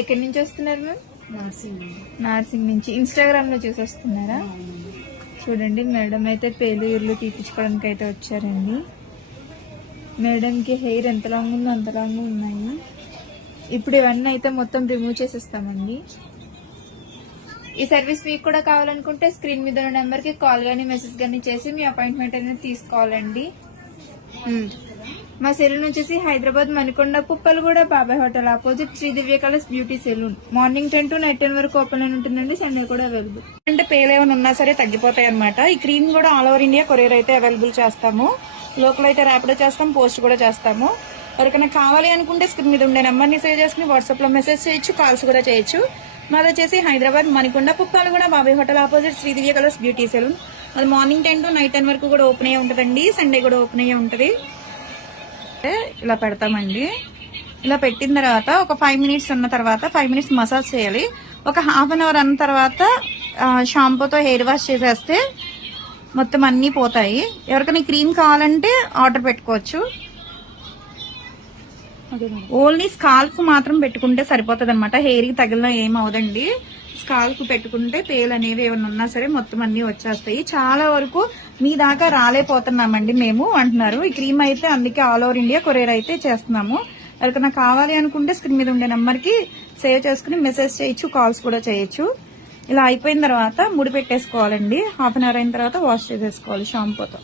ఎక్కడి నుంచి వస్తున్నారు మ్యామ్? నార్సింగ్ నుంచి. ఇన్స్టాగ్రామ్ లో చూసి వస్తున్నారా? చూడండి మేడం అయితే పేలు తీపించుకోవడానికి అయితే వచ్చారండి. మేడంకి హెయిర్ ఎంత లాంగ్ ఉందో అంత లాంగ్ ఉన్నాయి. ఇప్పుడు ఇవన్నీ అయితే మొత్తం రిమూవ్ చేసేస్తామండి. ఈ సర్వీస్ మీకు కూడా కావాలనుకుంటే స్క్రీన్ మీద ఉన్న నెంబర్ కి కాల్ గానీ మెసేజ్ గానీ చేసి మీ అపాయింట్మెంట్ అనేది తీసుకోవాలండి. మా సెలూన్ వచ్చేసి Hyderabad Manikonda Puppalaguda Babai hotel opposite Shri Divya colours beauty salon. Morning 10 to night 10 వరకు ఓపెన్ అని ఉంటుందండి. సండే కూడా అవైలబుల్. అంటే పేలు ఏమైనా ఉన్నా సరే తగ్గిపోతాయి అనమాట. ఈ క్రీమ్ కూడా ఆల్ ఓవర్ ఇండియా కొరియర్ అయితే అవైలబుల్ చేస్తాము. లోకల్ అయితే ర్యాపిడో చేస్తాం, పోస్ట్ కూడా చేస్తాము. ఎవరికైనా కావాలి అనుకుంటే స్క్రీన్ మీద ఉండే నెంబర్ ని సేవ్ చేసుకుని వాట్సాప్ లో మెసేజ్ చేయొచ్చు, కాల్స్ కూడా చేయొచ్చు. మాది వచ్చేసి హైదరాబాద్ మణికొండ పుప్పాలగూడ బాబాయ్ hotel opposite Shri Divya colours beauty salon. అది మార్నింగ్ 10 to నైట్ 10 వరకు కూడా ఓపెన్ అయ్యి ఉంటుందండి. సండే కూడా ఓపెన్ అయ్యి ఉంటుంది. ఇలా పెడతామండి. ఇలా పెట్టిన తర్వాత ఒక 5 minutes ఉన్న తర్వాత 5 minutes మసాజ్ చేయాలి. ఒక ½ an hour అన్న తర్వాత షాంపూతో హెయిర్ వాష్ చేసేస్తే మొత్తం అన్ని పోతాయి. ఎవరికైనా క్రీమ్ కావాలంటే ఆర్డర్ పెట్టుకోవచ్చు. ఓన్లీ స్కాల్ఫ్ మాత్రం పెట్టుకుంటే సరిపోతుంది అనమాట. హెయిర్ కి తగిలిన ఏం అవదండి. స్కాల్ఫ్ పెట్టుకుంటే పేలు అనేవి ఏమైనా ఉన్నా సరే మొత్తం అన్ని వచ్చేస్తాయి. చాలా వరకు మీ దాకా రాలేపోతున్నామండి మేము అంటున్నారు. ఈ క్రీమ్ అయితే అందుకే ఆల్ ఓవర్ ఇండియా కొరియర్ అయితే చేస్తున్నాము. ఎవరికైనా కావాలి అనుకుంటే స్క్రీన్ మీద ఉండే నెంబర్ కి సేవ్ చేసుకుని మెసేజ్ చేయొచ్చు, కాల్స్ కూడా చేయొచ్చు. ఇలా అయిపోయిన తర్వాత ముడి పెట్టేసుకోవాలండి. ½ an hour అయిన తర్వాత వాష్ చేసేసుకోవాలి షాంపూతో.